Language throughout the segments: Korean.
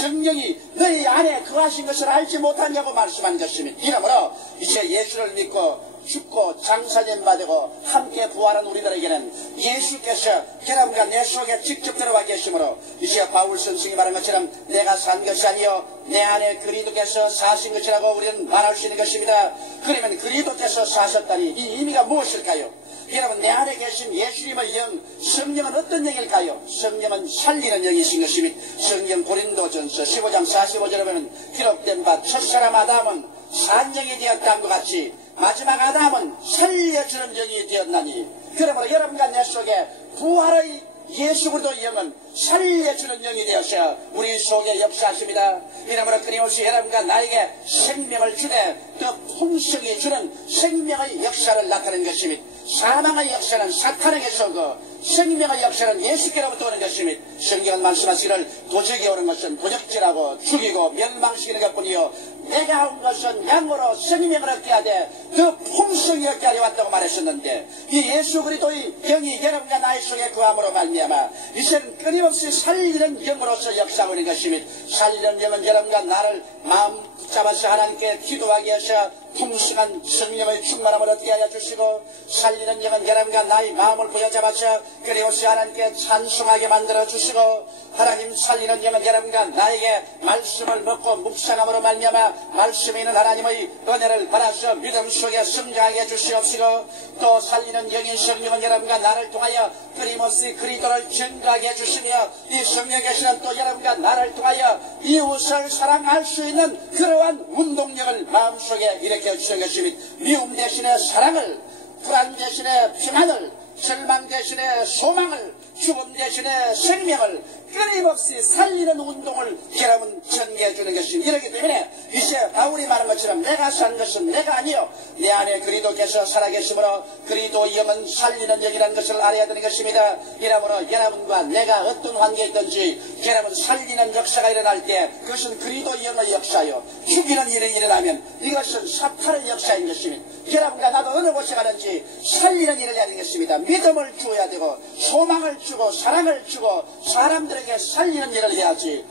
성령이 너희 안에 거하신 것을 알지 못하냐고 말씀하는 것입니다. 이러므로 이제 예수를 믿고 죽고 장사님 받고 함께 부활한 우리들에게는 예수께서 여러분과 내 속에 직접 들어와 계시므로 이제 바울 선생이 말한 것처럼 내가 산 것이 아니요 내 안에 그리스도께서 사신 것이라고 우리는 말할 수 있는 것입니다. 그러면 그리스도께서 사셨다니 이 의미가 무엇일까요? 여러분, 내 안에 계신 예수님의 영, 성령은 어떤 영일까요? 성령은 살리는 영이신 것입니다. 성경 고린도전서 15장 45절에 보면 기록된 바 첫사람 아담은 산영이 되었다는 것 같이 마지막 아담은 살려주는 영이 되었나니, 그러므로 여러분과 내 속에 부활의 예수 그리스도의 영은 살려주는 영이 되어서 우리 속에 역사하십니다. 이러므로 끊임없이 여러분과 나에게 생명을 주되 또 풍성히 주는 생명의 역사를 나타내는 것입니다. 사망의 역사는 사탄에게서 오고 생명의 역사는 예수께로부터 오는 것입니다. 성경은 말씀하시기를 도적이 오는 것은 도적질하고 죽이고 멸망시키는 것뿐이요 내가 온 것은 양으로 생명을 얻게 하되 더 풍성히 얻게 하려 왔다고 말했었는데, 이 예수 그리스도의 영이 여러분과 나의 속에 거함으로 말미암아 이제는 끊임없이 살리는 영으로서 역사하고 있는 것입니다. 살리는 영은 여러분과 나를 마음 붙잡아서 하나님께 기도하게 하셔 풍성한 성령의 충만함을 얻게 하여 주시고, 살리는 영은 여러분과 나의 마음을 부여잡아서 그리고서 하나님께 찬송하게 만들어 주시고, 하나님 살리는 영은 여러분과 나에게 말씀을 먹고 묵상함으로 말미암아 말씀에 있는 하나님의 은혜를 받아서 믿음 속에 성장하게 해주시옵시고, 또 살리는 영인 성령은 여러분과 나를 통하여 끊임없이 그리스도를 증거하게 해주시며, 이 성령 계시는 또 여러분과 나를 통하여 이웃을 사랑할 수 있는 그러한 운동력을 마음속에 일으켜 주시는 것입니다. 미움 대신에 사랑을, 불안 대신에 평안을, 절망 대신에 소망을, 죽음 대신에 생명을 끊임없이 살리는 운동을 여러분 전개해 주는 것입니다. 이렇기 때문에 이제 바울이 말한 것처럼 내가 산 것은 내가 아니요 내 안에 그리스도께서 살아계시므로 그리스도의 영은 살리는 영이라는 것을 알아야 되는 것입니다. 이러므로 여러분과 내가 어떤 관계에 있든지 여러분 살리는 역사가 일어날 때 그것은 그리스도의 영의 역사요, 죽이는 일이 일어나면 이것은 사탄의 역사인 것입니다. 여러분과 나도 어느 곳에 가든지 살리는 일을 해야 되는 것입니다. 믿음을 주어야 되고 소망을 주고 사랑을 주고 사람들에게 살리는 일을 해야지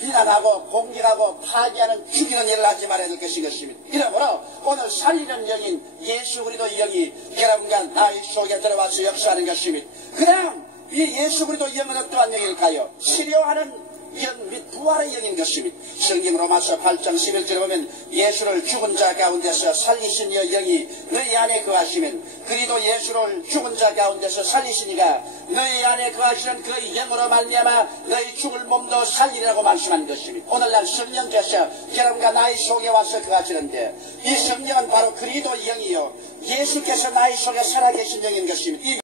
비난하고 공격하고 파괴하는 죽이는 일을 하지 말아야 될 것입니다. 이러므로 오늘 살리는 영인 예수 그리스도의 영이 여러분과 나의 속에 들어와서 역사하는 것입니다. 그럼 이 예수 그리스도의 영은 어떠한 영일까요? 치료하는 영 및 부활의 영인 것입니다. 성경 로마서 8장 11절에 보면 예수를 죽은 자 가운데서 살리신 이 영이 너희 안에 거하시면 그리도 예수를 죽은 자 가운데서 살리시니가 너희 안에 거하시는 그 영으로 말미암아 너희 죽을 몸도 살리라고 말씀한 것입니다. 오늘날 성령께서 여러분과 나의 속에 와서 거하시는데 이 성령은 바로 그리도의 영이요 예수께서 나의 속에 살아계신 영인 것입니다.